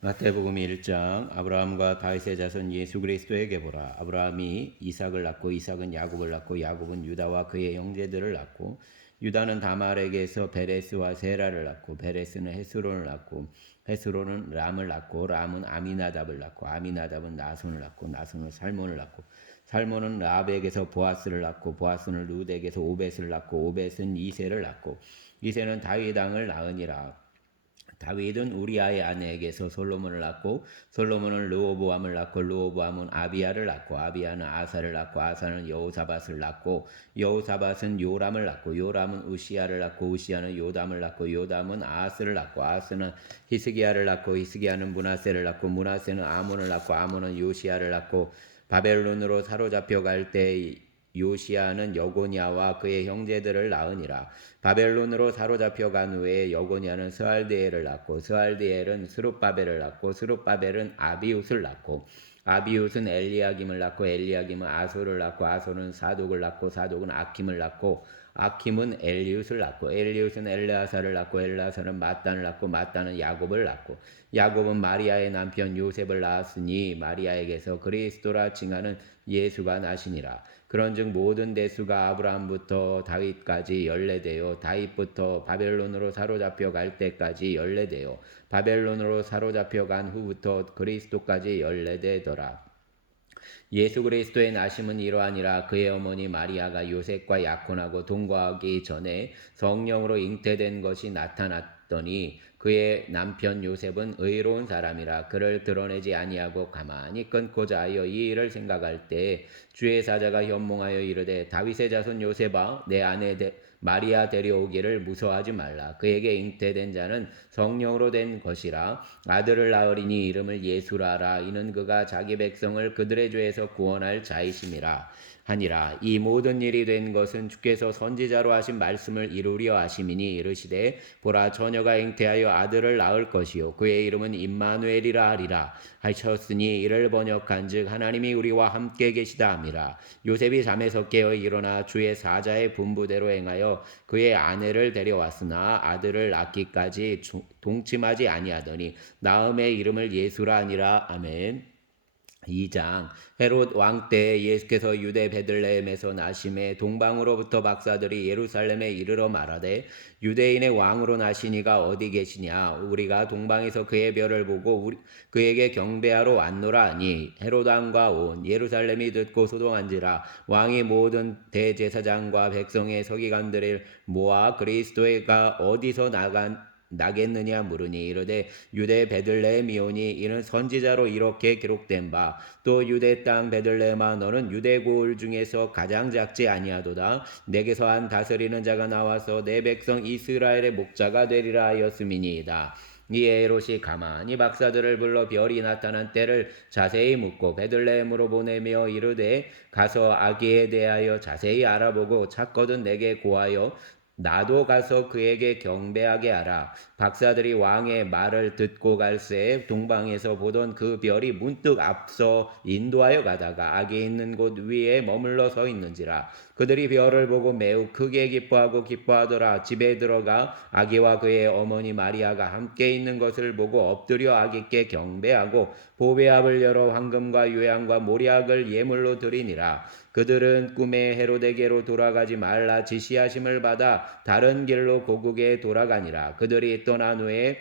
마태복음 1장. 아브라함과 다윗의 자손 예수 그리스도에게 보라. 아브라함이 이삭을 낳고 이삭은 야곱을 낳고 야곱은 유다와 그의 형제들을 낳고 유다는 다말에게서 베레스와 세라를 낳고 베레스는 헤스론을 낳고 헤스론은 람을 낳고 람은 아미나답을 낳고 아미나답은 나손을 낳고 나손은 살몬을 낳고 살몬은 라합에게서 보아스를 낳고 보아스는 룻에게서 오벳을 낳고 오벳은 이새를 낳고 이새는 다윗 왕을 낳으니라. 다윗은 우리아의 아내에게서 솔로몬을 낳고 솔로몬은 르호보암을 낳고 르호보암은 아비야를 낳고 아비야는 아사를 낳고 아사는 여호사밧을 낳고 여호사밧은 요람을 낳고 요람은 우시야를 낳고 우시야는 요담을 낳고 요담은 아하스를 낳고 아하스는 히스기야를 낳고 히스기야는 므낫세를 낳고 므낫세는 아몬을 낳고 아몬은 요시야를 낳고 바벨론으로 사로잡혀 갈 때 요시야는 여고냐와 그의 형제들을 낳으니라. 바벨론으로 사로잡혀 간 후에 여고냐는 스알디엘을 낳고 스알디엘은 스룹바벨을 낳고 스룹바벨은 아비웃을 낳고 아비웃은 엘리야김을 낳고 엘리야김은 아솔을 낳고 아솔은 사독을 낳고 사독은 아킴을 낳고 아킴은 엘리웃을 낳고 엘리웃은 엘르아사를 낳고 엘르아사는 마단을 낳고 마단은 야곱을 낳고 야곱은 마리아의 남편 요셉을 낳았으니 마리아에게서 그리스도라 칭하는 예수가 나시니라. 그런즉 모든 대수가 아브라함부터 다윗까지 연례되어 다윗부터 바벨론으로 사로잡혀 갈 때까지 연례되어 바벨론으로 사로잡혀 간 후부터 그리스도까지 연례되더라. 예수 그리스도의 나심은 이러하니라. 그의 어머니 마리아가 요셉과 약혼하고 동거하기 전에 성령으로 잉태된 것이 나타났더니 그의 남편 요셉은 의로운 사람이라 그를 드러내지 아니하고 가만히 끊고자 하여 이 일을 생각할 때 주의 사자가 현몽하여 이르되 다윗의 자손 요셉아 내 아내 마리아 데려오기를 무서워하지 말라. 그에게 잉태된 자는 성령으로 된 것이라. 아들을 낳으리니 이름을 예수라 하라. 이는 그가 자기 백성을 그들의 죄에서 구원할 자이심이라 하니라. 이 모든 일이 된 것은 주께서 선지자로 하신 말씀을 이루려 하심이니 이르시되 보라 처녀가 잉태하여 아들을 낳을 것이요 그의 이름은 임마누엘이라 하리라 하셨으니 이를 번역한즉 하나님이 우리와 함께 계시다 함이라. 요셉이 잠에서 깨어 일어나 주의 사자의 분부대로 행하여 그의 아내를 데려왔으나 아들을 낳기까지 동침하지 아니하더니 낳음의 이름을 예수라 하니라. 아멘. 2장. 헤롯 왕 때 예수께서 유대 베들레헴에서 나심에 동방으로부터 박사들이 예루살렘에 이르러 말하되 유대인의 왕으로 나시니가 어디 계시냐. 우리가 동방에서 그의 별을 보고 그에게 경배하러 왔노라 하니 헤롯 왕과 온 예루살렘이 듣고 소동한지라. 왕이 모든 대제사장과 백성의 서기관들을 모아 그리스도가 어디서 나겠느냐 물으니 이르되 유대 베들레헴이오니 이는 선지자로 이렇게 기록된 바 또 유대 땅 베들레헴아 너는 유대 고을 중에서 가장 작지 아니하도다. 내게서 한 다스리는 자가 나와서 내 백성 이스라엘의 목자가 되리라 하였음이니이다. 이에 헤롯이 가만히 박사들을 불러 별이 나타난 때를 자세히 묻고 베들레헴으로 보내며 이르되 가서 아기에 대하여 자세히 알아보고 찾거든 내게 고하여 나도 가서 그에게 경배하게 하라. 박사들이 왕의 말을 듣고 갈새 동방에서 보던 그 별이 문득 앞서 인도하여 가다가 아기 있는 곳 위에 머물러 서 있는지라. 그들이 별을 보고 매우 크게 기뻐하더라. 집에 들어가 아기와 그의 어머니 마리아가 함께 있는 것을 보고 엎드려 아기께 경배하고 보배압을 열어 황금과 유향과 모략을 예물로 드리니라. 그들은 꿈에 헤로데게로 돌아가지 말라 지시하심을 받아 다른 길로 고국에 돌아가니라. 그들이 떠난 후에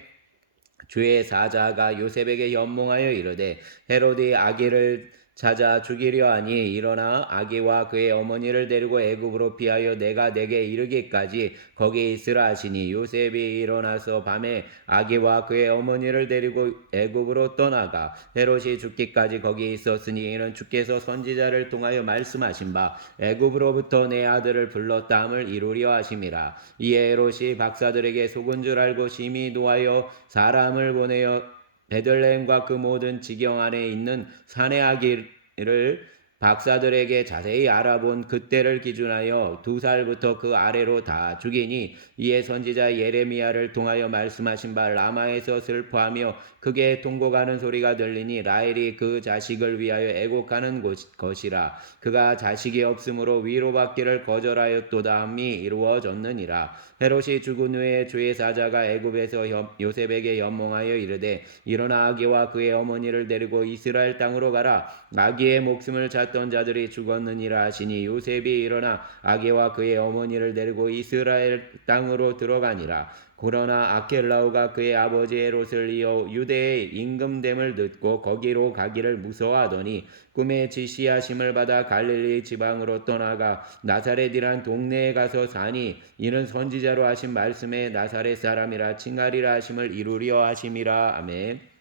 주의 사자가 요셉에게 연몽하여 이르되 헤롯이 아기를 찾아 죽이려 하니 일어나 아기와 그의 어머니를 데리고 애굽으로 피하여 내가 내게 이르기까지 거기 있으라 하시니 요셉이 일어나서 밤에 아기와 그의 어머니를 데리고 애굽으로 떠나가 헤롯이 죽기까지 거기 있었으니 이는 주께서 선지자를 통하여 말씀하신 바 애굽으로부터 내 아들을 불렀다 함을 이루려 하심이라. 이에 헤롯이 박사들에게 속은 줄 알고 심히 노하여 사람을 보내어 베들레헴과 그 모든 지경 안에 있는 산의 아기를 박사들에게 자세히 알아본 그때를 기준하여 2살부터 그 아래로 다 죽이니 이에 선지자 예레미야를 통하여 말씀하신 바 라마에서 슬퍼하며 크게 통곡하는 소리가 들리니 라헬이 그 자식을 위하여 애곡하는 것이라. 그가 자식이 없으므로 위로받기를 거절하였도다 함이 이루어졌느니라. 헤롯이 죽은 후에 주의 사자가 애굽에서 요셉에게 연몽하여 이르되 일어나 아기와 그의 어머니를 데리고 이스라엘 땅으로 가라. 아기의 목숨을 찾던 자들이 죽었느니라 하시니 요셉이 일어나 아기와 그의 어머니를 데리고 이스라엘 땅으로 들어가니라. 그러나 아켈라오가 그의 아버지 헤롯을 이어 유대의 임금됨을 듣고 거기로 가기를 무서워하더니 꿈에 지시하심을 받아 갈릴리 지방으로 떠나가 나사렛이란 동네에 가서 사니 이는 선지자로 하신 말씀에 나사렛 사람이라 칭하리라 하심을 이루려 하심이라. 아멘.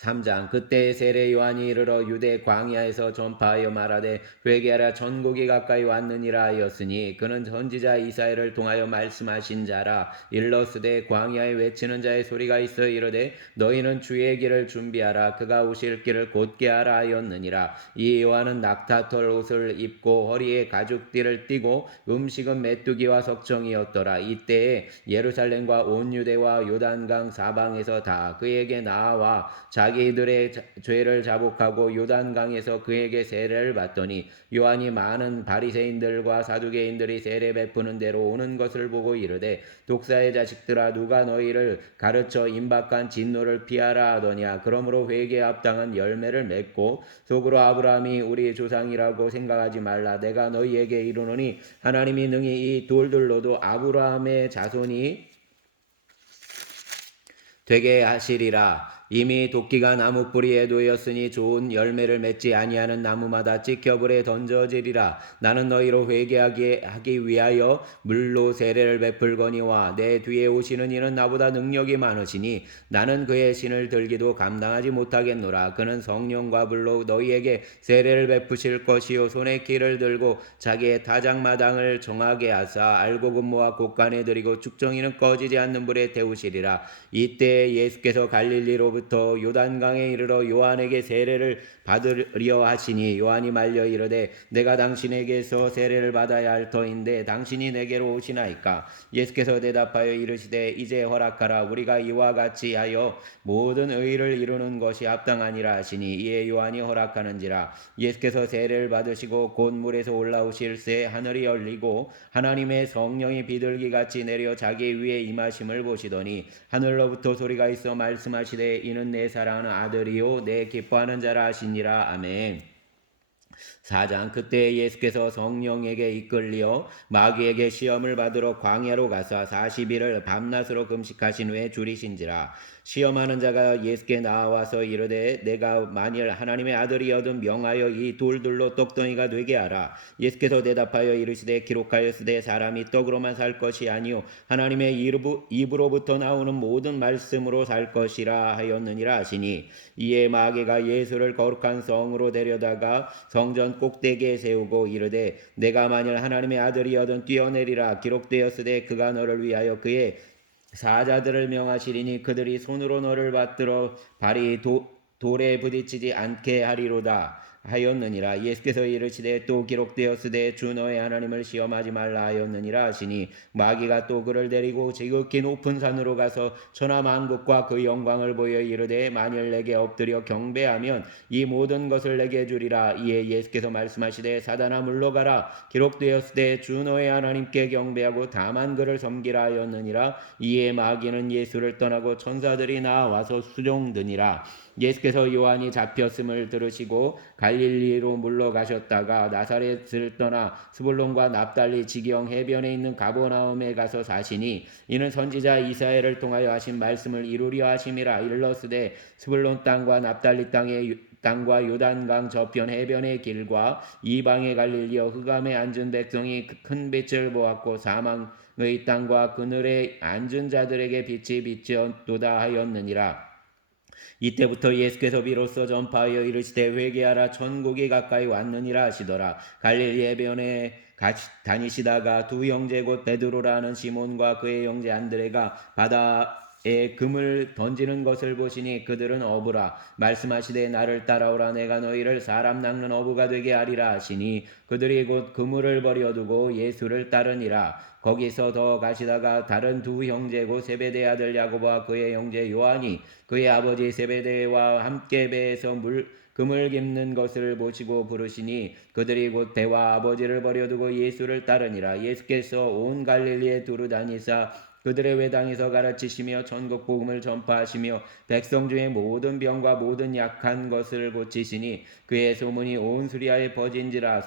3장 그때 세례 요한이 이르러 유대 광야에서 전파하여 말하되 회개하라 천국이 가까이 왔느니라 하였으니 그는 선지자 이사야를 통하여 말씀하신 자라. 일러스되 광야에 외치는 자의 소리가 있어 이르되 너희는 주의 길을 준비하라 그가 오실 길을 곧게 하라 하였느니라. 이 요한은 낙타털 옷을 입고 허리에 가죽띠를 띠고 음식은 메뚜기와 석정이었더라. 이때에 예루살렘과 온 유대와 요단강 사방에서 다 그에게 나아와 자기들의 죄를 자복하고 요단강에서 그에게 세례를 받더니 요한이 많은 바리새인들과 사두개인들이 세례 베푸는 대로 오는 것을 보고 이르되 독사의 자식들아 누가 너희를 가르쳐 임박한 진노를 피하라 하더냐. 그러므로 회개에 합당한 열매를 맺고 속으로 아브라함이 우리 조상이라고 생각하지 말라. 내가 너희에게 이르노니 하나님이 능히 이 돌들로도 아브라함의 자손이 되게 하시리라. 이미 도끼가 나무 뿌리에 놓였으니 좋은 열매를 맺지 아니하는 나무마다 찍혀 불에 던져지리라. 나는 너희로 회개하게 하기 위하여 물로 세례를 베풀거니와 내 뒤에 오시는 이는 나보다 능력이 많으시니 나는 그의 신을 들기도 감당하지 못하겠노라. 그는 성령과 불로 너희에게 세례를 베푸실 것이요 손에 키를 들고 자기의 타작마당을 정하게 하사 알곡은모와 곡간에 들이고 축정이는 꺼지지 않는 불에 태우시리라. 이때 예수께서 갈릴리로부터 요단강에 이르러 요한에게 세례를 받으려 하시니 요한이 말려 이르되 내가 당신에게서 세례를 받아야 할 터인데 당신이 내게로 오시나이까. 예수께서 대답하여 이르시되 이제 허락하라. 우리가 이와 같이 하여 모든 의를 이루는 것이 합당하니라 하시니 이에 요한이 허락하는지라. 예수께서 세례를 받으시고 곧 물에서 올라오실새 하늘이 열리고 하나님의 성령이 비둘기같이 내려 자기 위에 임하심을 보시더니 하늘로부터 소리가 있어 말씀하시되 이는 내 사랑하는 아들이요 내 기뻐하는 자라 하시니라. 아멘. 4장 그때 예수께서 성령에게 이끌려 마귀에게 시험을 받으러 광야로 가서 40일을 밤낮으로 금식하신 후에 줄이신지라. 시험하는 자가 예수께 나와서 이르되 내가 만일 하나님의 아들이여든 명하여 이 돌들로 떡덩이가 되게 하라. 예수께서 대답하여 이르시되 기록하였으되 사람이 떡으로만 살 것이 아니요 하나님의 입으로부터 나오는 모든 말씀으로 살 것이라 하였느니라 하시니 이에 마귀가 예수를 거룩한 성으로 데려다가 성전 꼭대기에 세우고 이르되 내가 만일 하나님의 아들이여든 뛰어내리라. 기록되었으되 그가 너를 위하여 그의 사자들을 명하시리니 그들이 손으로 너를 받들어 발이 돌에 부딪히지 않게 하리로다 하였느니라. 예수께서 이르시되 또 기록되었으되 주 너의 하나님을 시험하지 말라 하였느니라 하시니 마귀가 또 그를 데리고 지극히 높은 산으로 가서 천하 만국과 그 영광을 보여 이르되 만일 내게 엎드려 경배하면 이 모든 것을 내게 주리라. 이에 예수께서 말씀하시되 사단아 물러가라. 기록되었으되 주 너의 하나님께 경배하고 다만 그를 섬기라 하였느니라. 이에 마귀는 예수를 떠나고 천사들이 나와서 수종드니라. 예수께서 요한이 잡혔음을 들으시고 갈릴리로 물러가셨다가 나사렛을 떠나 스불론과 납달리 지경 해변에 있는 가버나움에 가서 사시니 이는 선지자 이사야를 통하여 하신 말씀을 이루려 하심이라. 일러스되 스불론 땅과 납달리 땅과 요단강 저편 해변의 길과 이방의 갈릴리여 흑암에 앉은 백성이 큰 빛을 보았고 사망의 땅과 그늘에 앉은 자들에게 빛이 비치었도다 하였느니라. 이때부터 예수께서 비로소 전파하여 이르시되 회개하라 천국이 가까이 왔느니라 하시더라. 갈릴리 해변에 다니시다가 두 형제 곧 베드로라는 시몬과 그의 형제 안드레가 바다에 금을 던지는 것을 보시니 그들은 어부라. 말씀하시되 나를 따라오라. 내가 너희를 사람 낚는 어부가 되게 하리라 하시니 그들이 곧 그물을 버려두고 예수를 따르니라. 거기서 더 가시다가 다른 두 형제 곧 세베대 아들 야고보와 그의 형제 요한이 그의 아버지 세베대와 함께 배에서 금을 깁는 것을 보시고 부르시니 그들이 곧 배와 아버지를 버려두고 예수를 따르니라. 예수께서 온 갈릴리에 두루 다니사 그들의 회당에서 가르치시며 천국 복음을 전파하시며 백성 중에 모든 병과 모든 약한 것을 고치시니 그의 소문이 온 수리아에 퍼진지라.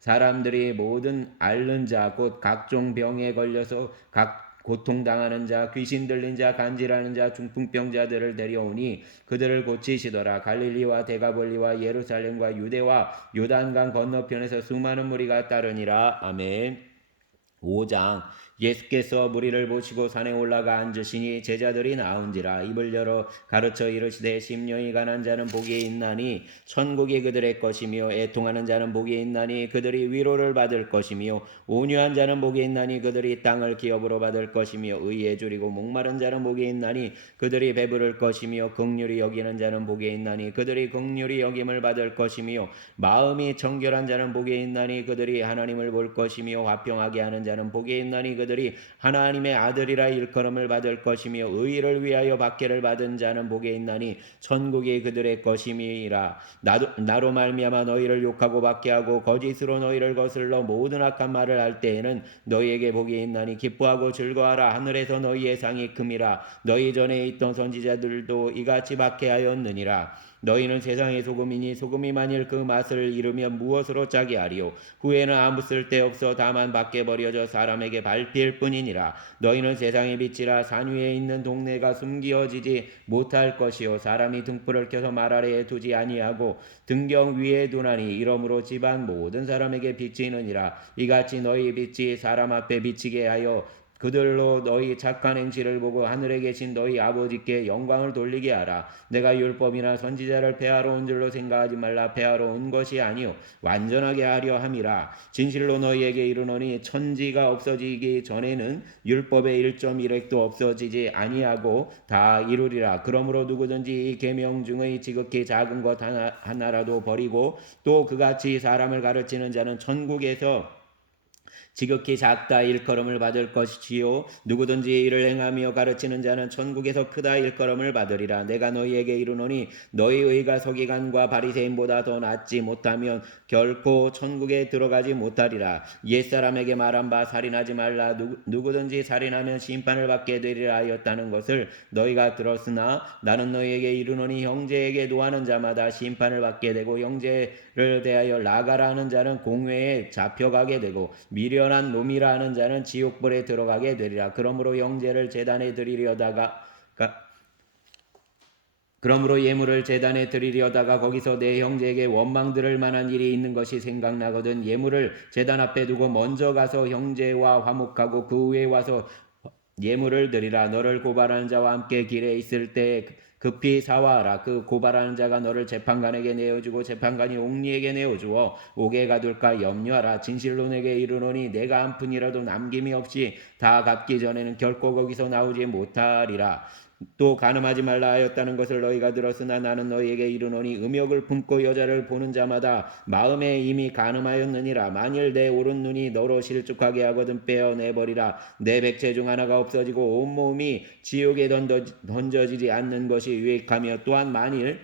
사람들이 모든 앓는 자 곧 각종 병에 걸려서 각 고통당하는 자, 귀신 들린 자, 간질하는 자, 중풍병자들을 데려오니 그들을 고치시더라. 갈릴리와 데가볼리와 예루살렘과 유대와 요단강 건너편에서 수많은 무리가 따르니라. 아멘. 5장. 예수께서 무리를 보시고 산에 올라가 앉으시니 제자들이 나온지라. 입을 열어 가르쳐 이르시되 심령이 가난 자는 복이 있나니 천국이 그들의 것이며 애통하는 자는 복이 있나니 그들이 위로를 받을 것이며 온유한 자는 복이 있나니 그들이 땅을 기업으로 받을 것이며 의에 줄이고 목마른 자는 복이 있나니 그들이 배부를 것이며 긍휼히 여기는 자는 복이 있나니 그들이 긍휼히 여김을 받을 것이며 마음이 정결한 자는 복이 있나니 그들이 하나님을 볼 것이며 화평하게 하는 자는 복이 있나니 그들이 하나님의 아들이라 일컬음을 받을 것이며 의를 위하여 박해를 받은 자는 복이 있나니 천국이 그들의 것임이라. 나로 말미암아 너희를 욕하고 박해하고 거짓으로 너희를 거슬러 모든 악한 말을 할 때에는 너희에게 복이 있나니 기뻐하고 즐거워하라. 하늘에서 너희의 상이 큼이라. 너희 전에 있던 선지자들도 이같이 박해하였느니라. 너희는 세상의 소금이니 소금이 만일 그 맛을 잃으면 무엇으로 짜게 하리요. 후에는 아무 쓸데없어 다만 밖에 버려져 사람에게 밟힐 뿐이니라. 너희는 세상의 빛이라. 산 위에 있는 동네가 숨겨지지 못할 것이요 사람이 등불을 켜서 말 아래에 두지 아니하고 등경 위에 두나니 이러므로 집안 모든 사람에게 비치느니라. 이같이 너희 빛이 사람 앞에 비치게 하여 그들로 너희 착한 행실을 보고 하늘에 계신 너희 아버지께 영광을 돌리게 하라. 내가 율법이나 선지자를 폐하러 온 줄로 생각하지 말라. 폐하러 온 것이 아니요 완전하게 하려 함이라. 진실로 너희에게 이르노니 천지가 없어지기 전에는 율법의 1.1획도 없어지지 아니하고 다 이루리라. 그러므로 누구든지 이 계명 중의 지극히 작은 것 하나라도 버리고 또 그같이 사람을 가르치는 자는 천국에서 지극히 작다 일컬음을 받을 것이요 누구든지 이를 행하며 가르치는 자는 천국에서 크다 일컬음을 받으리라. 내가 너희에게 이르노니 너희 의가 서기관과 바리새인보다 더 낫지 못하면 결코 천국에 들어가지 못하리라. 옛사람에게 말한 바 살인하지 말라. 누구든지 살인하면 심판을 받게 되리라 하였다는 것을 너희가 들었으나 나는 너희에게 이르노니 형제에게 노하는 자마다 심판을 받게 되고 형제를 대하여 나가라 하는 자는 공회에 잡혀가게 되고 미련한 놈이라 하는 자는 지옥불에 들어가게 되리라. 그러므로 형제를 제단에 드리려다가 그러므로 예물을 제단에 드리려다가 거기서 내 형제에게 원망 들을 만한 일이 있는 것이 생각나거든 예물을 제단 앞에 두고 먼저 가서 형제와 화목하고 그 후에 와서 예물을 드리라. 너를 고발하는 자와 함께 길에 있을 때 급히 사와라. 그 고발하는 자가 너를 재판관에게 내어주고 재판관이 옥리에게 내어주어 옥에 가둘까 염려하라. 진실로 내게 이르노니 내가 한 푼이라도 남김이 없이 다 갚기 전에는 결코 거기서 나오지 못하리라. 또 간음하지 말라 하였다는 것을 너희가 들었으나 나는 너희에게 이르노니 음욕을 품고 여자를 보는 자마다 마음에 이미 간음하였느니라. 만일 내 오른 눈이 너로 실족하게 하거든 빼어내버리라. 내 백체 중 하나가 없어지고 온 몸이 지옥에 던져지지 않는 것이 유익하며 또한 만일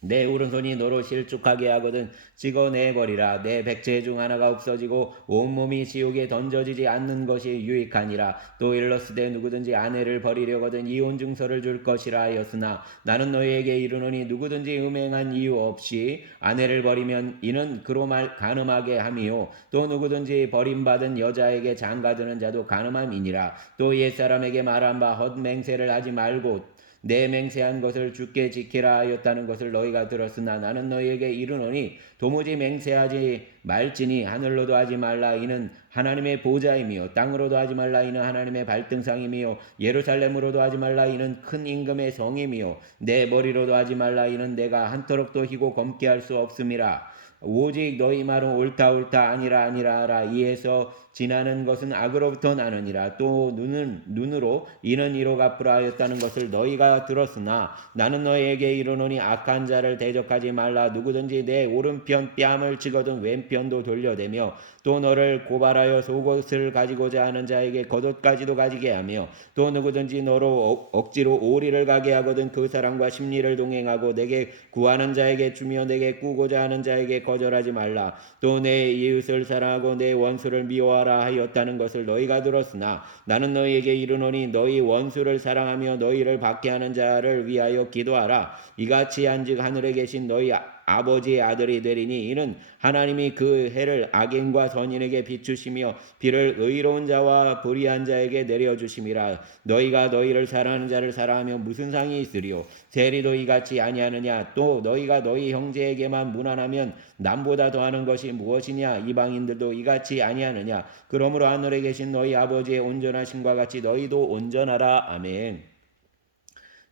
내 오른손이 너로 실족하게 하거든 찍어내버리라. 내 백체 중 하나가 없어지고 온몸이 지옥에 던져지지 않는 것이 유익하니라. 또 일러스되 누구든지 아내를 버리려거든 이혼 증서를 줄 것이라 하였으나 나는 너희에게 이르노니 누구든지 음행한 이유 없이 아내를 버리면 이는 그로 간음하게 함이요 또 누구든지 버림받은 여자에게 장가드는 자도 간음함이니라. 또 옛사람에게 말한 바 헛맹세를 하지 말고 내 맹세한 것을 주께 지키라 하였다는 것을 너희가 들었으나 나는 너희에게 이르노니 도무지 맹세하지 말지니 하늘로도 하지 말라 이는 하나님의 보좌이며 땅으로도 하지 말라 이는 하나님의 발등상이며 예루살렘으로도 하지 말라 이는 큰 임금의 성이며 내 머리로도 하지 말라 이는 내가 한터럭도 희고 검게 할 수 없음이라. 오직 너희 말은 옳다 아니라 하라. 이에서 지나는 것은 악으로부터 나느니라. 또 눈으로 이는 이로 갚으라 하였다는 것을 너희가 들었으나 나는 너희에게 이르노니 악한 자를 대적하지 말라. 누구든지 내 오른편 뺨을 치거든 왼편도 돌려대며 또 너를 고발하여 속옷을 가지고자 하는 자에게 겉옷까지도 가지게 하며 또 누구든지 너로 억지로 오리를 가게 하거든 그 사람과 심리를 동행하고 내게 구하는 자에게 주며 내게 꾸고자 하는 자에게 거절하지 말라. 또 내 이웃을 사랑하고 내 원수를 미워하라 하였다는 것을 너희가 들었으나 나는 너희에게 이르노니 너희 원수를 사랑하며 너희를 박해하는 자를 위하여 기도하라. 이같이 한즉 하늘에 계신 너희 아버지의 아들이 되리니 이는 하나님이 그 해를 악인과 선인에게 비추시며 비를 의로운 자와 불의한 자에게 내려주심이라. 너희가 너희를 사랑하는 자를 사랑하며 무슨 상이 있으리요? 세리도 이같이 아니하느냐? 또 너희가 너희 형제에게만 무난하면 남보다 더하는 것이 무엇이냐? 이방인들도 이같이 아니하느냐? 그러므로 하늘에 계신 너희 아버지의 온전하심과 같이 너희도 온전하라. 아멘.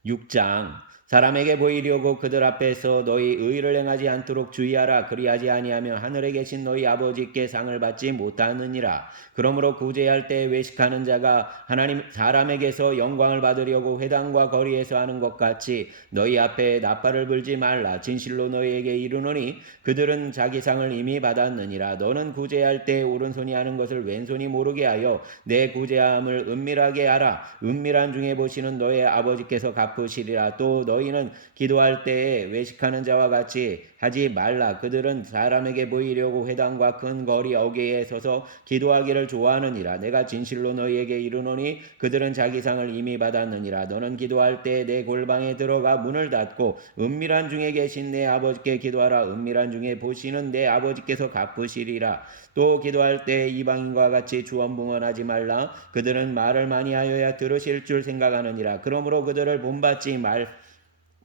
6장 사람에게 보이려고 그들 앞에서 너희 의를 행하지 않도록 주의하라. 그리하지 아니하면 하늘에 계신 너희 아버지께 상을 받지 못하느니라. 그러므로 구제할 때 외식하는 자가 하나님 사람에게서 영광을 받으려고 회당과 거리에서 하는 것 같이 너희 앞에 나팔을 불지 말라. 진실로 너희에게 이르노니 그들은 자기 상을 이미 받았느니라. 너는 구제할 때 오른손이 하는 것을 왼손이 모르게 하여 내 구제함을 은밀하게 하라. 은밀한 중에 보시는 너의 아버지께서 갚으시리라. 또 너희는 기도할 때에 외식하는 자와 같이 하지 말라. 그들은 사람에게 보이려고 회당과 큰 거리 어귀에 서서 기도하기를 좋아하느니라. 내가 진실로 너희에게 이르노니 그들은 자기 상을 이미 받았느니라. 너는 기도할 때 내 골방에 들어가 문을 닫고 은밀한 중에 계신 내 아버지께 기도하라. 은밀한 중에 보시는 내 아버지께서 갚으시리라. 또 기도할 때 이방인과 같이 주원붕언하지 말라. 그들은 말을 많이 하여야 들으실 줄 생각하느니라. 그러므로 그들을 본받지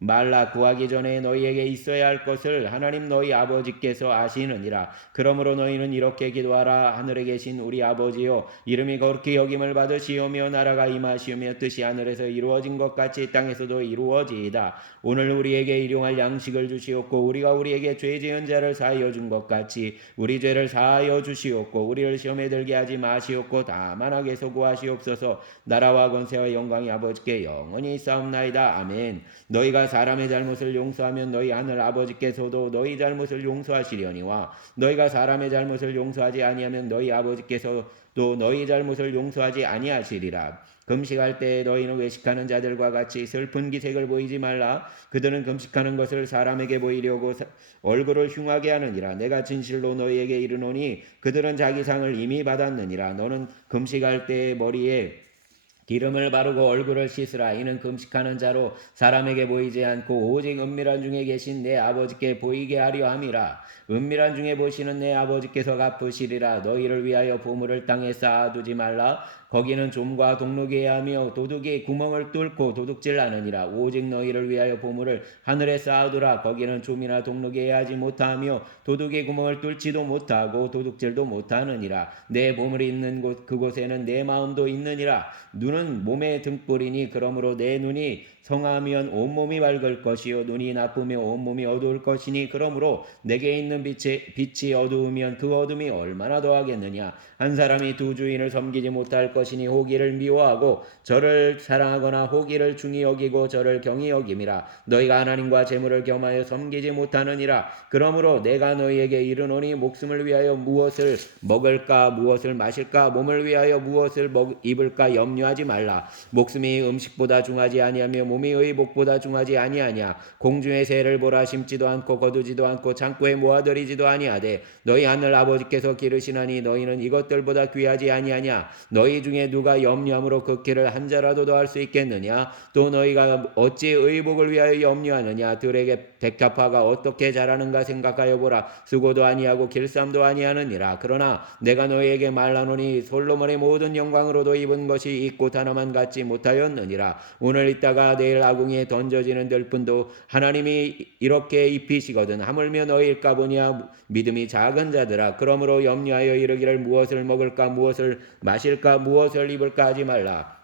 말라. 구하기 전에 너희에게 있어야 할 것을 하나님 너희 아버지께서 아시느니라. 그러므로 너희는 이렇게 기도하라. 하늘에 계신 우리 아버지여, 이름이 거룩히 여김을 받으시오며 나라가 임하시오며 뜻이 하늘에서 이루어진 것 같이 땅에서도 이루어지이다. 오늘 우리에게 일용할 양식을 주시옵고 우리가 우리에게 죄 지은 자를 사하여 준 것 같이 우리 죄를 사하여 주시옵고 우리를 시험에 들게 하지 마시옵고 다만 악에서 구하시옵소서. 나라와 권세와 영광이 아버지께 영원히 있사옵나이다. 아멘. 너희가 사람의 잘못을 용서하면 너희 하늘 아버지께서도 너희 잘못을 용서하시려니와 너희가 사람의 잘못을 용서하지 아니하면 너희 아버지께서도 너희 잘못을 용서하지 아니하시리라. 금식할 때 너희는 외식하는 자들과 같이 슬픈 기색을 보이지 말라. 그들은 금식하는 것을 사람에게 보이려고 얼굴을 흉하게 하느니라. 내가 진실로 너희에게 이르노니 그들은 자기 상을 이미 받았느니라. 너는 금식할 때 머리에 기름을 바르고 얼굴을 씻으라. 이는 금식하는 자로 사람에게 보이지 않고 오직 은밀한 중에 계신 내 아버지께 보이게 하려 함이라. 은밀한 중에 보시는 내 아버지께서 갚으시리라. 너희를 위하여 보물을 땅에 쌓아두지 말라. 거기는 좀과 동룩이 하며 도둑이 구멍을 뚫고 도둑질하느니라. 오직 너희를 위하여 보물을 하늘에 쌓아두라. 거기는 좀이나 동룩이 하지 못하며 도둑이 구멍을 뚫지도 못하고 도둑질도 못하느니라. 내 보물이 있는 곳 그곳에는 내 마음도 있느니라. 눈은 몸의 등불이니 그러므로 내 눈이 성하면 온몸이 밝을 것이요 눈이 나쁘며 온몸이 어두울 것이니 그러므로 내게 있는 빛이 어두우면 그 어둠이 얼마나 더하겠느냐. 한 사람이 두 주인을 섬기지 못할 것이니 호기를 미워하고 저를 사랑하거나 호기를 중히 여기고 저를 경히 여김이라. 너희가 하나님과 재물을 겸하여 섬기지 못하느니라. 그러므로 내가 너희에게 이르노니 목숨을 위하여 무엇을 먹을까 무엇을 마실까 몸을 위하여 무엇을 입을까 염려하지 말라. 목숨이 음식보다 중하지 아니하며 몸이 의복보다 중하지 아니하냐. 공중의 새를 보라. 심지도 않고 거두지도 않고 창고에 모아들이지도 아니하되 너희 하늘 아버지께서 기르시나니 너희는 이것들보다 귀하지 아니하냐. 너희 중에 누가 염려함으로 그 길을 한 자라도 더할 수 있겠느냐. 또 너희가 어찌 의복을 위하여 염려하느냐. 들에게 백합화가 어떻게 자라는가 생각하여 보라. 수고도 아니하고 길쌈도 아니하느니라. 그러나 내가 너희에게 말하노니 솔로몬의 모든 영광으로도 입은 것이 이 꽃 하나만 갖지 못하였느니라. 오늘 있다가 내일 아궁이에 던져지는 들뿐도 하나님이 이렇게 입히시거든. 하물며 너희일까 보냐. 믿음이 작은 자들아. 그러므로 염려하여 이르기를 무엇을 먹을까 무엇을 마실까 무엇을 입을까 하지 말라.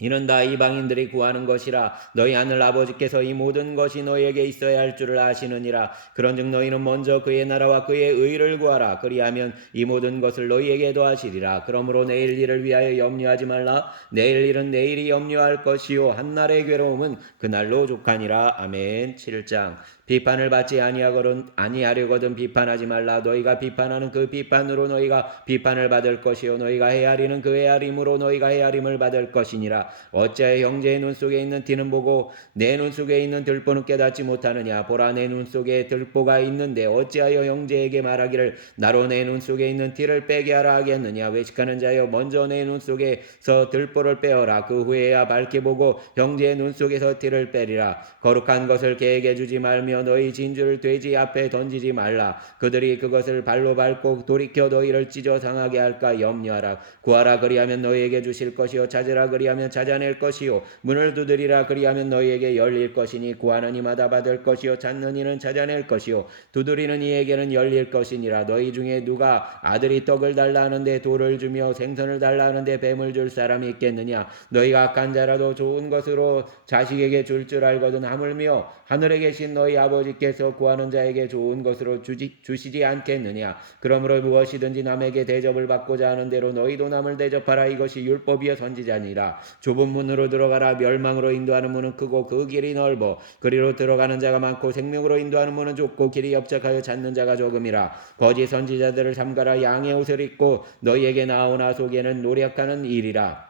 이는 다 이방인들이 구하는 것이라. 너희 하늘 아버지께서 이 모든 것이 너희에게 있어야 할 줄을 아시느니라. 그런즉 너희는 먼저 그의 나라와 그의 의를 구하라. 그리하면 이 모든 것을 너희에게 더하시리라. 그러므로 내일 일을 위하여 염려하지 말라. 내일 일은 내일이 염려할 것이요 한날의 괴로움은 그날로 족하니라. 아멘. 7장. 비판을 받지 아니하려거든 비판하지 말라. 너희가 비판하는 그 비판으로 너희가 비판을 받을 것이요 너희가 헤아리는 그 헤아림으로 너희가 헤아림을 받을 것이니라. 어찌하여 형제의 눈 속에 있는 티는 보고 내 눈 속에 있는 들보는 깨닫지 못하느냐. 보라, 내 눈 속에 들보가 있는데 어찌하여 형제에게 말하기를 나로 내 눈 속에 있는 티를 빼게 하라 하겠느냐. 외식하는 자여, 먼저 내 눈 속에서 들보를 빼어라. 그 후에야 밝게 보고 형제의 눈 속에서 티를 빼리라. 거룩한 것을 개에게 주지 말며 너희 진주를 돼지 앞에 던지지 말라. 그들이 그것을 발로 밟고 돌이켜 너희를 찢어 상하게 할까 염려하라. 구하라, 그리하면 너희에게 주실 것이요 찾으라, 그리하면 찾아낼 것이요 문을 두드리라, 그리하면 너희에게 열릴 것이니. 구하는 이마다 받을 것이요 찾는 이는 찾아낼 것이요 두드리는 이에게는 열릴 것이니라. 너희 중에 누가 아들이 떡을 달라 하는데 돌을 주며 생선을 달라 하는데 뱀을 줄 사람이 있겠느냐. 너희가 악한 자라도 좋은 것으로 자식에게 줄 알거든 하물며 하늘에 계신 너희 아버지께서 구하는 자에게 좋은 것으로 주시지 않겠느냐. 그러므로 무엇이든지 남에게 대접을 받고자 하는 대로 너희도 남을 대접하라. 이것이 율법이여 선지자니라. 좁은 문으로 들어가라. 멸망으로 인도하는 문은 크고 그 길이 넓어 그리로 들어가는 자가 많고 생명으로 인도하는 문은 좁고 길이 협착하여 찾는 자가 조금이라. 거짓 선지자들을 삼가라. 양의 옷을 입고 너희에게 나오나 속에는 노력하는 일이라.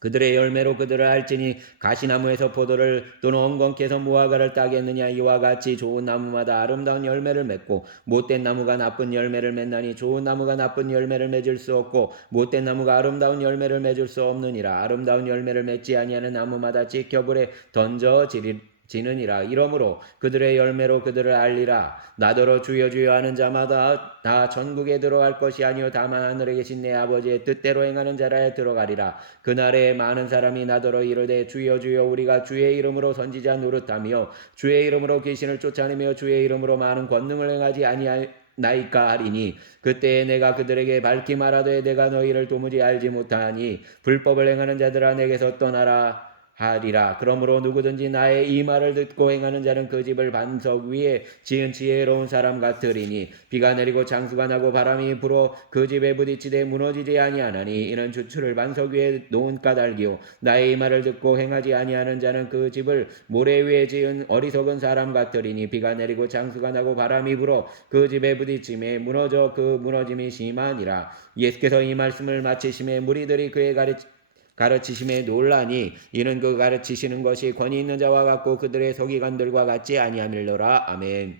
그들의 열매로 그들을 알지니 가시나무에서 포도를 또는 엉겅퀴에서 무화과를 따겠느냐. 이와 같이 좋은 나무마다 아름다운 열매를 맺고 못된 나무가 나쁜 열매를 맺나니 좋은 나무가 나쁜 열매를 맺을 수 없고 못된 나무가 아름다운 열매를 맺을 수 없느니라. 아름다운 열매를 맺지 아니하는 나무마다 찢겨 불에 던져지느니라. 이러므로 그들의 열매로 그들을 알리라. 나더러 주여 주여 하는 자마다 다 전국에 들어갈 것이 아니요 다만 하늘에 계신 내 아버지의 뜻대로 행하는 자라에 들어가리라. 그날에 많은 사람이 나더러 이르되 주여 주여 우리가 주의 이름으로 선지자 노릇하며 주의 이름으로 귀신을 쫓아내며 주의 이름으로 많은 권능을 행하지 아니하나이까 하리니. 그때에 내가 그들에게 밝히 말하되 내가 너희를 도무지 알지 못하니 불법을 행하는 자들아 내게서 떠나라 하리라. 그러므로 누구든지 나의 이 말을 듣고 행하는 자는 그 집을 반석 위에 지은 지혜로운 사람 같으리니. 비가 내리고 장수가 나고 바람이 불어 그 집에 부딪히되 무너지지 아니하나니 이는 주추를 반석 위에 놓은 까닭이요 나의 이 말을 듣고 행하지 아니하는 자는 그 집을 모래 위에 지은 어리석은 사람 같으리니. 비가 내리고 장수가 나고 바람이 불어 그 집에 부딪힘에 무너져 그 무너짐이 심하니라. 예수께서 이 말씀을 마치심에 무리들이 그의 가르치심에 놀라니 이는 그 가르치시는 것이 권위 있는 자와 같고 그들의 서기관들과 같지 아니함일러라. 아멘.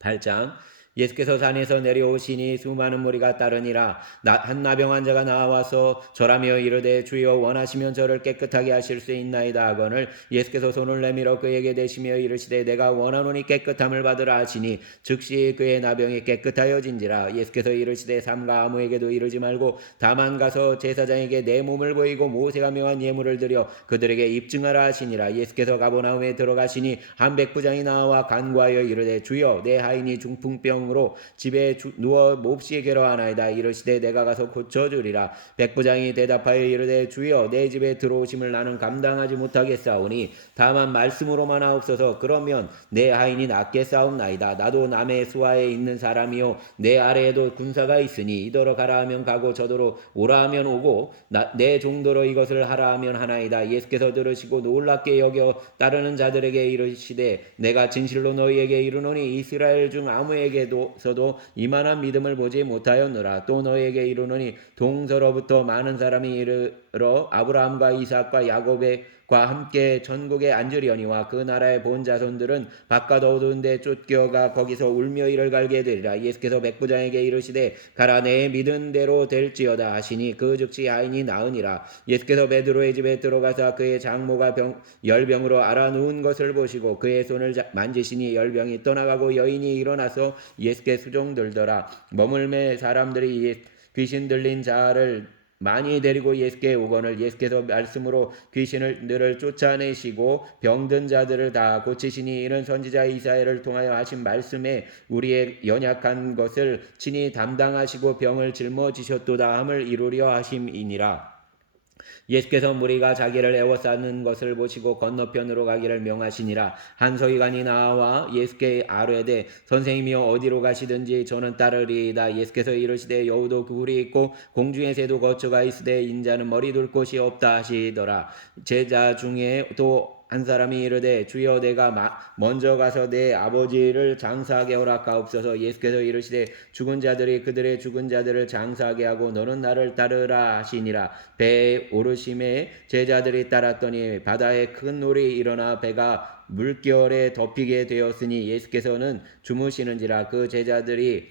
8장. 예수께서 산에서 내려오시니 수많은 무리가 따르니라. 한 나병 환자가 나와서 절하며 이르되 주여 원하시면 저를 깨끗하게 하실 수 있나이다 하거늘 예수께서 손을 내밀어 그에게 대시며 이르시되 내가 원하노니 깨끗함을 받으라 하시니 즉시 그의 나병이 깨끗하여진지라. 예수께서 이르시되 삼가 아무에게도 이르지 말고 다만 가서 제사장에게 내 몸을 보이고 모세가 명한 예물을 드려 그들에게 입증하라 하시니라. 예수께서 가버나움에 들어가시니 한 백부장이 나와 간구하여 이르되 주여 내 하인이 중풍병 으로 집에 누워 몹시 괴로워하나이다. 이르시되 내가 가서 고쳐주리라. 백부장이 대답하여 이르되 주여 내 집에 들어오심을 나는 감당하지 못하겠사오니 다만 말씀으로만 하옵소서. 그러면 내 하인이 낫게 싸움나이다. 나도 남의 수하에 있는 사람이요 내 아래에도 군사가 있으니 이더러 가라 하면 가고 저더러 오라 하면 오고 내 종도로 이것을 하라 하면 하나이다. 예수께서 들으시고 놀랍게 여겨 따르는 자들에게 이르시되 내가 진실로 너희에게 이르노니 이스라엘 중 아무에게도 서도 이만한 믿음을 보지 못하였노라. 또 너에게 이르노니 동서로부터 많은 사람이 이르러 아브라함과 이삭과 야곱과 함께 천국에 앉으려니와 그 나라의 본 자손들은 바깥 어두운 데 쫓겨가 거기서 울며 이를 갈게 되리라. 예수께서 백부장에게 이르시되 가라 내 믿은 대로 될지어다 하시니 그 즉시 하인이 나으니라. 예수께서 베드로의 집에 들어가사 그의 장모가 열병으로 앓아 누운 것을 보시고 그의 손을 만지시니 열병이 떠나가고 여인이 일어나서 예수께 수종들더라. 머물매 사람들이 귀신 들린 자를 많이 데리고 예수께 오거늘 예수께서 말씀으로 귀신들을 쫓아내시고 병든 자들을 다 고치시니 이는 선지자 이사야를 통하여 하신 말씀에 우리의 연약한 것을 친히 담당하시고 병을 짊어지셨도다 함을 이루려 하심이니라. 예수께서 무리가 자기를 애워싸는 것을 보시고 건너편으로 가기를 명하시니라. 한 서기관이 나와 예수께 아뢰되 선생님이여 어디로 가시든지 저는 따르리이다. 예수께서 이르시되 여우도 굴이 있고 공중의 새도 거처가 있으되 인자는 머리 둘 곳이 없다 하시더라. 제자 중에 또 한 사람이 이르되 주여 내가 먼저 가서 내 아버지를 장사하게 허락하옵소서. 예수께서 이르시되 죽은 자들이 그들의 죽은 자들을 장사하게 하고 너는 나를 따르라 하시니라. 배에 오르심에 제자들이 따랐더니 바다에 큰 놀이 일어나 배가 물결에 덮이게 되었으니 예수께서는 주무시는지라. 그 제자들이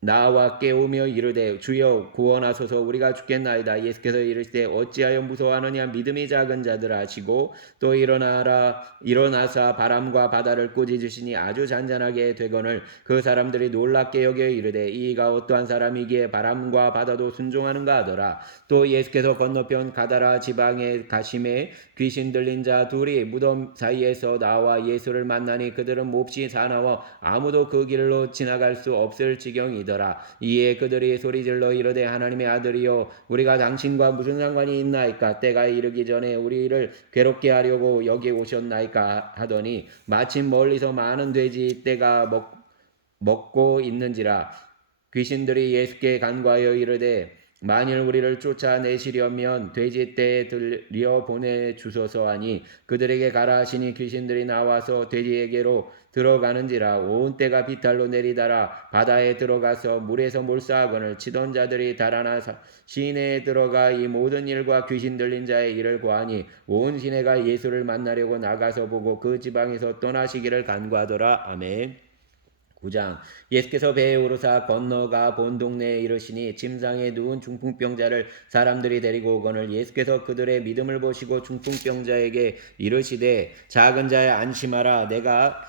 나와 깨우며 이르되 주여 구원하소서 우리가 죽겠나이다. 예수께서 이르시되 어찌하여 무서워하느냐 믿음이 작은 자들아 하시고 또 일어나사 바람과 바다를 꾸짖으시니 아주 잔잔하게 되거늘 그 사람들이 놀랍게 여겨 이르되 이가 어떠한 사람이기에 바람과 바다도 순종하는가 하더라. 또 예수께서 건너편 가다라 지방에 가심에 귀신 들린 자 둘이 무덤 사이에서 나와 예수를 만나니 그들은 몹시 사나워 아무도 그 길로 지나갈 수 없을 지경이더라. 이에 그들이 소리질러 이르되 하나님의 아들이여 우리가 당신과 무슨 상관이 있나이까? 때가 이르기 전에 우리를 괴롭게 하려고 여기 오셨나이까? 하더니 마침 멀리서 많은 돼지 떼가 먹고 있는지라. 귀신들이 예수께 간과하여 이르되 만일 우리를 쫓아내시려면 돼지떼에 들려 보내주소서 하니 그들에게 가라 하시니 귀신들이 나와서 돼지에게로 들어가는지라. 온 떼가 비탈로 내리다라 바다에 들어가서 물에서 몰사하거늘 치던 자들이 달아나 시내에 들어가 이 모든 일과 귀신 들린 자의 일을 고하니 온 시내가 예수를 만나려고 나가서 보고 그 지방에서 떠나시기를 간구하더라. 아멘. 9장 예수께서 배에 오르사 건너가 본 동네에 이르시니 침상에 누운 중풍병자를 사람들이 데리고 오거늘 예수께서 그들의 믿음을 보시고 중풍병자에게 이르시되 작은 자야 안심하라 내가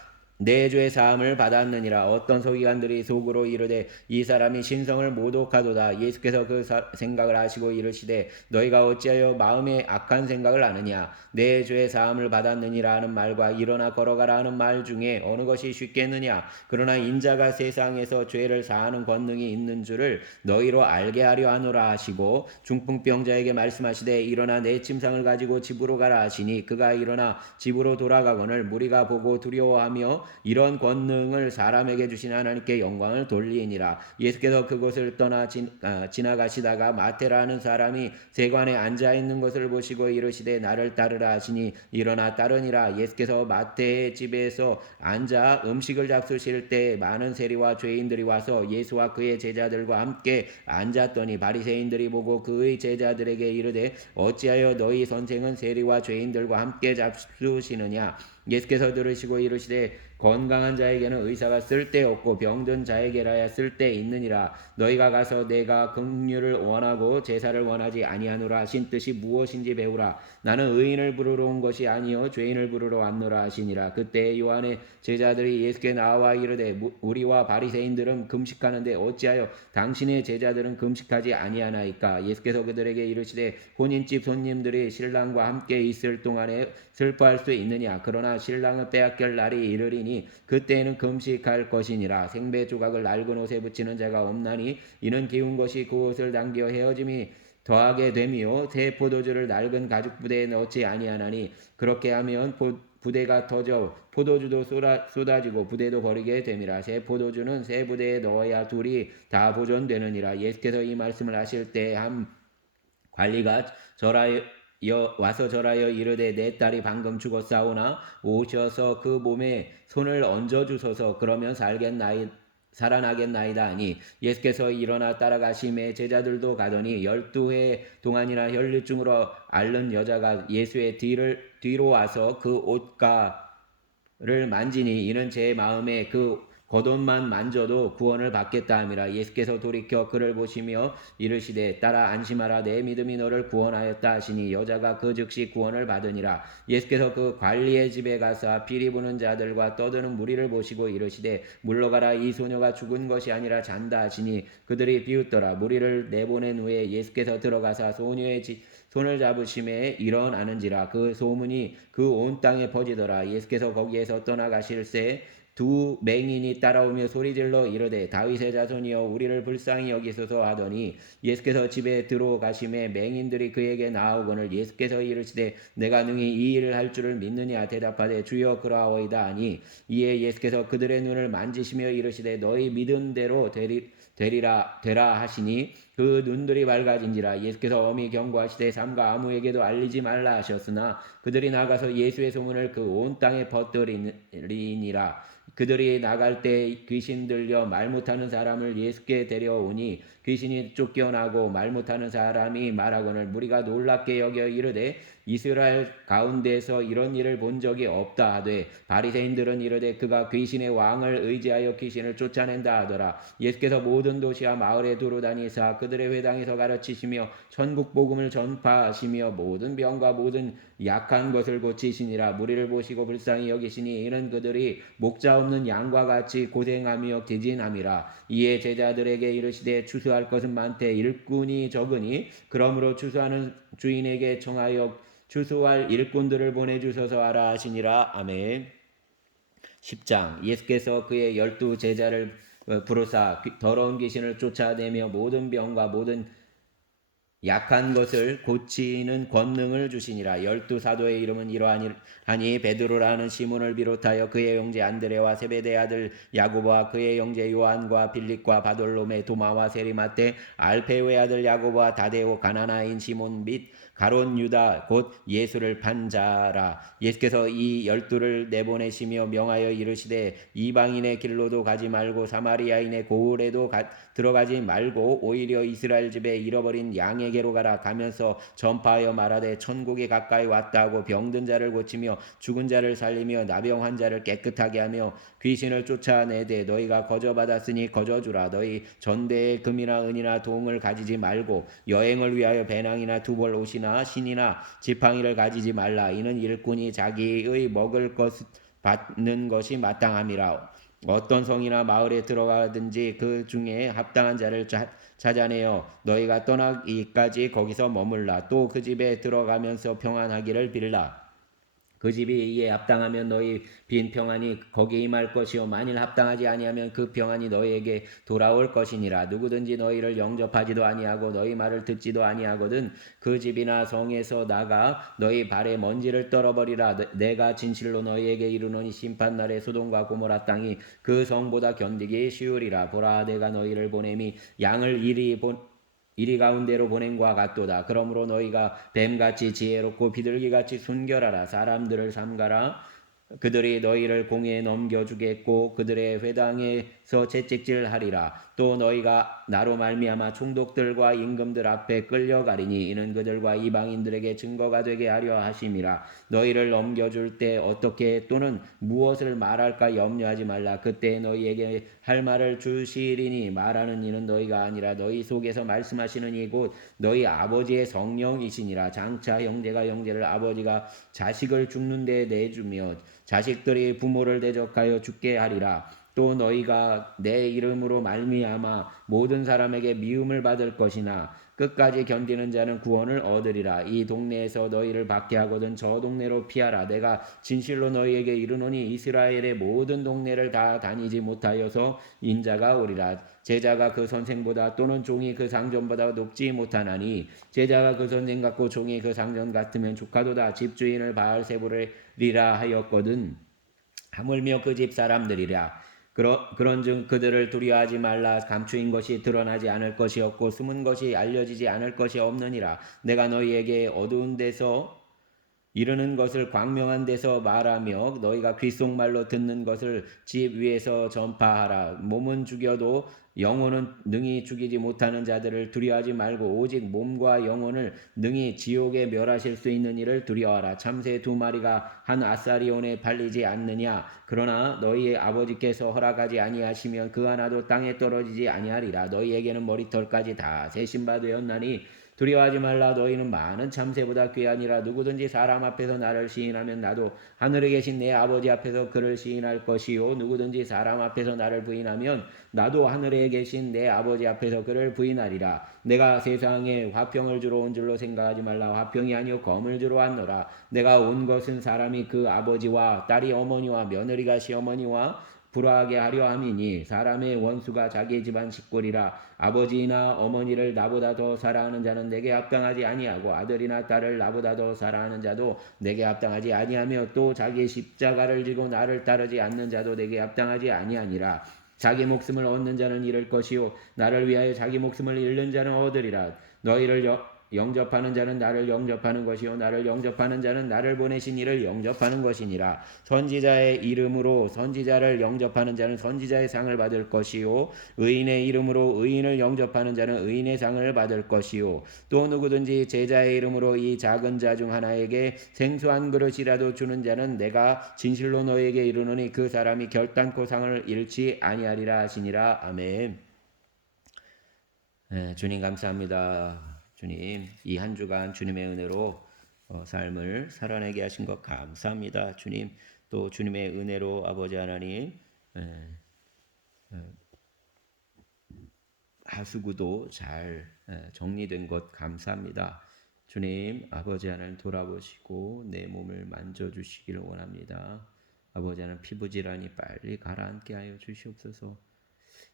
내 죄 사함을 받았느니라. 어떤 서기관들이 속으로 이르되 이 사람이 신성을 모독하도다. 예수께서 그 생각을 아시고 이르시되 너희가 어찌하여 마음에 악한 생각을 하느냐. 내 죄 사함을 받았느니라 하는 말과 일어나 걸어가라 하는 말 중에 어느 것이 쉽겠느냐. 그러나 인자가 세상에서 죄를 사하는 권능이 있는 줄을 너희로 알게 하려 하노라 하시고 중풍병자에게 말씀하시되 일어나 내 침상을 가지고 집으로 가라 하시니 그가 일어나 집으로 돌아가거늘 무리가 보고 두려워하며 이런 권능을 사람에게 주신 하나님께 영광을 돌리니라. 예수께서 그곳을 떠나 지나가시다가 마태라는 사람이 세관에 앉아있는 것을 보시고 이르시되 나를 따르라 하시니 일어나 따르니라. 예수께서 마태의 집에서 앉아 음식을 잡수실 때 많은 세리와 죄인들이 와서 예수와 그의 제자들과 함께 앉았더니 바리새인들이 보고 그의 제자들에게 이르되 어찌하여 너희 선생은 세리와 죄인들과 함께 잡수시느냐. 예수께서 들으시고 이르시되 건강한 자에게는 의사가 쓸데없고 병든 자에게라야 쓸데있느니라. 너희가 가서 내가 긍휼을 원하고 제사를 원하지 아니하노라 하신 뜻이 무엇인지 배우라. 나는 의인을 부르러 온 것이 아니요 죄인을 부르러 왔노라 하시니라. 그때 요한의 제자들이 예수께 나와 이르되 우리와 바리새인들은 금식하는데 어찌하여 당신의 제자들은 금식하지 아니하나이까. 예수께서 그들에게 이르시되 혼인집 손님들이 신랑과 함께 있을 동안에 슬퍼할 수 있느냐. 그러나 신랑을 빼앗길 날이 이르리니 그때에는 금식할 것이니라. 생배 조각을 낡은 옷에 붙이는 자가 없나니 이는 기운 것이 그 옷을 당겨 헤어짐이 더하게 되며 새 포도주를 낡은 가죽 부대에 넣지 아니하나니 그렇게 하면 부대가 터져 포도주도 쏟아지고 부대도 버리게 됨이라. 새 포도주는 새 부대에 넣어야 둘이 다 보존되느니라. 예수께서 이 말씀을 하실 때 한 관리가 와서 절하여 이르되 내 딸이 방금 죽었사오나 오셔서 그 몸에 손을 얹어 주소서. 그러면 살아나겠나이다 하니 예수께서 일어나 따라가심에 제자들도 가더니 12해 동안이나 혈류증으로 앓는 여자가 예수의 뒤로 와서 그 옷가를 만지니 이는 제 마음에 그 겉옷만 만져도 구원을 받겠다 함이라. 예수께서 돌이켜 그를 보시며 이르시되 딸아 안심하라 내 믿음이 너를 구원하였다 하시니 여자가 그 즉시 구원을 받으니라. 예수께서 그 관리의 집에 가서 피리 부는 자들과 떠드는 무리를 보시고 이르시되 물러가라 이 소녀가 죽은 것이 아니라 잔다 하시니 그들이 비웃더라. 무리를 내보낸 후에 예수께서 들어가사 소녀의 손을 잡으심에 일어나는지라. 그 소문이 그 온 땅에 퍼지더라. 예수께서 거기에서 떠나가실새 두 맹인이 따라오며 소리질러 이르되 다윗의 자손이여 우리를 불쌍히 여기소서 하더니 예수께서 집에 들어가심에 맹인들이 그에게 나아오거늘 예수께서 이르시되 내가 능히 이 일을 할 줄을 믿느냐 대답하되 주여 그러하오이다 하니 이에 예수께서 그들의 눈을 만지시며 이르시되 너희 믿은 대로 되라 하시니 그 눈들이 밝아진지라. 예수께서 엄히 경고하시되 삼가 아무에게도 알리지 말라 하셨으나 그들이 나가서 예수의 소문을 그 온 땅에 퍼뜨리니라. 그들이 나갈 때 귀신 들려 말 못하는 사람을 예수께 데려오니 귀신이 쫓겨나고 말 못하는 사람이 말하거늘 무리가 놀랍게 여겨 이르되 이스라엘 가운데서 이런 일을 본 적이 없다 하되 바리새인들은 이르되 그가 귀신의 왕을 의지하여 귀신을 쫓아낸다 하더라. 예수께서 모든 도시와 마을에 두루 다니사 그들의 회당에서 가르치시며 천국 복음을 전파하시며 모든 병과 모든 약한 것을 고치시니라. 무리를 보시고 불쌍히 여기시니 이는 그들이 목자 없는 양과 같이 고생하며 기진함이라. 이에 제자들에게 이르시되 추수할 것은 많되 일꾼이 적으니 그러므로 추수하는 주인에게 청하여 추수할 일꾼들을 보내주소서 하라 하시니라. 아멘. 10장 예수께서 그의 12 제자를 부르사 더러운 귀신을 쫓아내며 모든 병과 모든 약한 것을 고치는 권능을 주시니라. 12 사도의 이름은 이러하니 베드로라는 시몬을 비롯하여 그의 형제 안드레와 세베대 아들 야고보와 그의 형제 요한과 빌립과 바돌로메 도마와 세리마테 알페오의 아들 야고보와 다데오 가나나인 시몬 및 가론 유다 곧 예수를 판 자라. 예수께서 이 12를 내보내시며 명하여 이르시되 이방인의 길로도 가지 말고 사마리아인의 고을에도 들어가지 말고 오히려 이스라엘 집에 잃어버린 양에게로 가면서 전파하여 말하되 천국이 가까이 왔다고 병든 자를 고치며 죽은 자를 살리며 나병 환자를 깨끗하게 하며 귀신을 쫓아내되 너희가 거저받았으니 거저주라. 너희 전대에 금이나 은이나 동을 가지지 말고 여행을 위하여 배낭이나 두벌 옷이나 신이나 지팡이를 가지지 말라. 이는 일꾼이 자기의 먹을 것 받는 것이 마땅함이라. 어떤 성이나 마을에 들어가든지 그 중에 합당한 자를 찾아내어 너희가 떠나기까지 거기서 머물라. 또 그 집에 들어가면서 평안하기를 빌라. 그 집이 이에 합당하면 너희 빈 평안이 거기에 임할 것이요 만일 합당하지 아니하면 그 평안이 너희에게 돌아올 것이니라. 누구든지 너희를 영접하지도 아니하고 너희 말을 듣지도 아니하거든 그 집이나 성에서 나가 너희 발에 먼지를 떨어버리라. 내가 진실로 너희에게 이르노니 심판날에 소돔과 고모라 땅이 그 성보다 견디기 쉬우리라. 보라 내가 너희를 보냄이 양을 이리 가운데로 보냄과 같도다. 그러므로 너희가 뱀같이 지혜롭고 비둘기같이 순결하라. 사람들을 삼가라. 그들이 너희를 공에 넘겨주겠고 그들의 회당에서 채찍질하리라. 또 너희가 나로 말미암아 총독들과 임금들 앞에 끌려가리니 이는 그들과 이방인들에게 증거가 되게 하려 하심이라. 너희를 넘겨줄 때 어떻게 또는 무엇을 말할까 염려하지 말라. 그때 너희에게 할 말을 주시리니 말하는 이는 너희가 아니라 너희 속에서 말씀하시는 이 곧 너희 아버지의 성령이시니라. 장차 형제가 형제를 아버지가 자식을 죽는 데 내주며 자식들이 부모를 대적하여 죽게 하리라. 또 너희가 내 이름으로 말미암아 모든 사람에게 미움을 받을 것이나 끝까지 견디는 자는 구원을 얻으리라. 이 동네에서 너희를 박해하거든 저 동네로 피하라. 내가 진실로 너희에게 이르노니 이스라엘의 모든 동네를 다 다니지 못하여서 인자가 오리라. 제자가 그 선생보다 또는 종이 그 상전보다 높지 못하나니 제자가 그 선생 같고 종이 그 상전 같으면 조카도다. 집주인을 바알세부리라 하였거든 하물며 그 집 사람들이라. 그런즉 그들을 두려워하지 말라. 감추인 것이 드러나지 않을 것이 없고 숨은 것이 알려지지 않을 것이 없느니라. 내가 너희에게 어두운 데서 이르는 것을 광명한 데서 말하며 너희가 귓속말로 듣는 것을 집 위에서 전파하라. 몸은 죽여도 영혼은 능히 죽이지 못하는 자들을 두려워하지 말고 오직 몸과 영혼을 능히 지옥에 멸하실 수 있는 이를 두려워하라. 참새 2마리가 한 아사리온에 팔리지 않느냐. 그러나 너희의 아버지께서 허락하지 아니하시면 그 하나도 땅에 떨어지지 아니하리라. 너희에게는 머리털까지 다 세신 바 되었나니 두려워하지 말라. 너희는 많은 참새보다 귀하니라. 누구든지 사람 앞에서 나를 시인하면 나도 하늘에 계신 내 아버지 앞에서 그를 시인할 것이요 누구든지 사람 앞에서 나를 부인하면 나도 하늘에 계신 내 아버지 앞에서 그를 부인하리라. 내가 세상에 화평을 주러 온 줄로 생각하지 말라. 화평이 아니요 검을 주러 왔노라. 내가 온 것은 사람이 그 아버지와 딸이 어머니와 며느리가 시어머니와 불화하게 하려 함이니 사람의 원수가 자기 집안 식구리라. 아버지나 어머니를 나보다 더 사랑하는 자는 내게 합당하지 아니하고 아들이나 딸을 나보다 더 사랑하는 자도 내게 합당하지 아니하며 또 자기 십자가를 지고 나를 따르지 않는 자도 내게 합당하지 아니하니라. 자기 목숨을 얻는 자는 잃을 것이요 나를 위하여 자기 목숨을 잃는 자는 얻으리라. 너희를 영접하는 자는 나를 영접하는 것이요 나를 영접하는 자는 나를 보내신 이를 영접하는 것이니라. 선지자의 이름으로 선지자를 영접하는 자는 선지자의 상을 받을 것이요 의인의 이름으로 의인을 영접하는 자는 의인의 상을 받을 것이요 또 누구든지 제자의 이름으로 이 작은 자 중 하나에게 생수 한 그릇이라도 주는 자는 내가 진실로 너에게 이르노니 그 사람이 결단코 상을 잃지 아니하리라 하시니라. 아멘. 네, 주님 감사합니다. 주님 이 한 주간 주님의 은혜로 삶을 살아내게 하신 것 감사합니다. 주님 또 주님의 은혜로 아버지 하나님 하수구도 잘 정리된 것 감사합니다. 주님 아버지 하나님 돌아보시고 내 몸을 만져주시기를 원합니다. 아버지 하나님 피부질환이 빨리 가라앉게 하여 주시옵소서.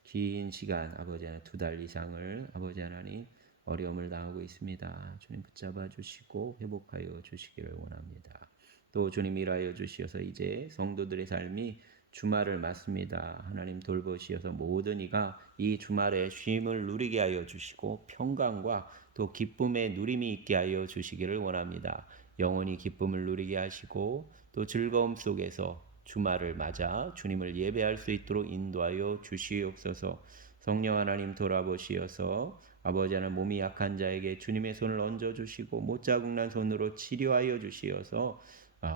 긴 시간 아버지 하나님 2달 이상을 아버지 하나님 어려움을 당하고 있습니다. 주님 붙잡아 주시고 회복하여 주시기를 원합니다. 또 주님 일하여 주시어서 이제 성도들의 삶이 주말을 맞습니다. 하나님 돌보시어서 모든 이가 이 주말에 쉼을 누리게 하여 주시고 평강과 또 기쁨의 누림이 있게 하여 주시기를 원합니다. 영원히 기쁨을 누리게 하시고 또 즐거움 속에서 주말을 맞아 주님을 예배할 수 있도록 인도하여 주시옵소서. 성령 하나님 돌아보시어서 아버지 하나님 몸이 약한 자에게 주님의 손을 얹어주시고 못자국난 손으로 치료하여 주시어서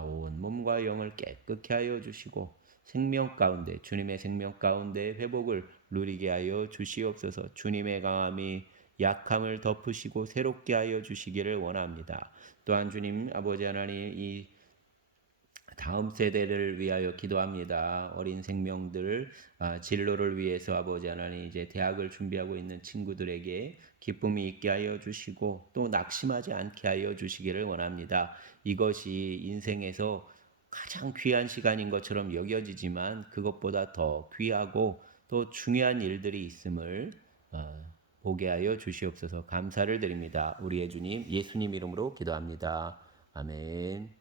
온 몸과 영을 깨끗게 하여 주시고 생명 가운데 주님의 생명 가운데 회복을 누리게 하여 주시옵소서. 주님의 강함이 약함을 덮으시고 새롭게 하여 주시기를 원합니다. 또한 주님 아버지 하나님 이 다음 세대를 위하여 기도합니다. 어린 생명들 진로를 위해서 아버지 하나님 이제 대학을 준비하고 있는 친구들에게 기쁨이 있게 하여 주시고 또 낙심하지 않게 하여 주시기를 원합니다. 이것이 인생에서 가장 귀한 시간인 것처럼 여겨지지만 그것보다 더 귀하고 또 중요한 일들이 있음을 보게 하여 주시옵소서. 감사를 드립니다. 우리의 주님 예수님 이름으로 기도합니다. 아멘.